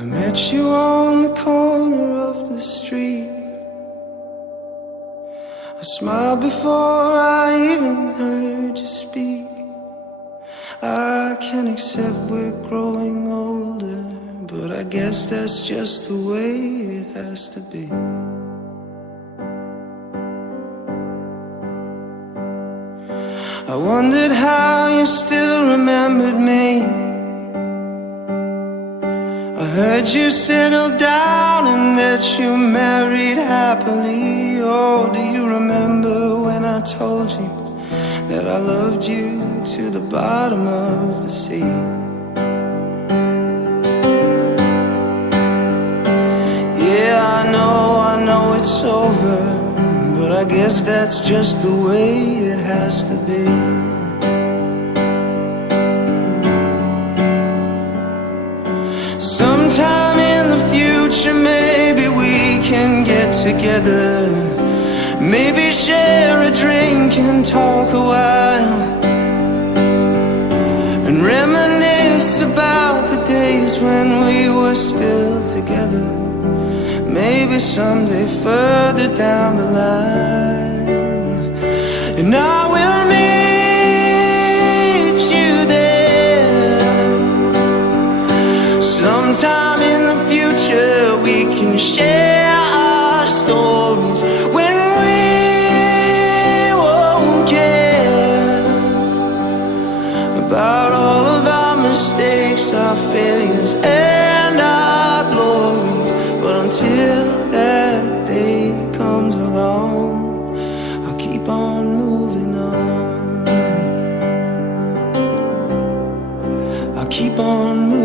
I met you on the corner of the street. I smiled before I even heard you speak. I can accept we're growing older, but I guess that's just the way it has to be. I wondered how you still remembered me. I heard you settled down and that you married happily. Oh, do you remember when I told you that I loved you to the bottom of the sea? Yeah, I know it's over, but I guess that's just the way it has to be. Sometime in the future, maybe we can get together. Maybe share a drink and talk a while, and reminisce about the days when we were still together. Maybe someday further down the line, and I will meet you there. Sometime in the future we can share our stories when we won't care about all of our mistakes, our failures and our glories. But until that day comes along, I'll keep on moving on. I'll keep on moving on.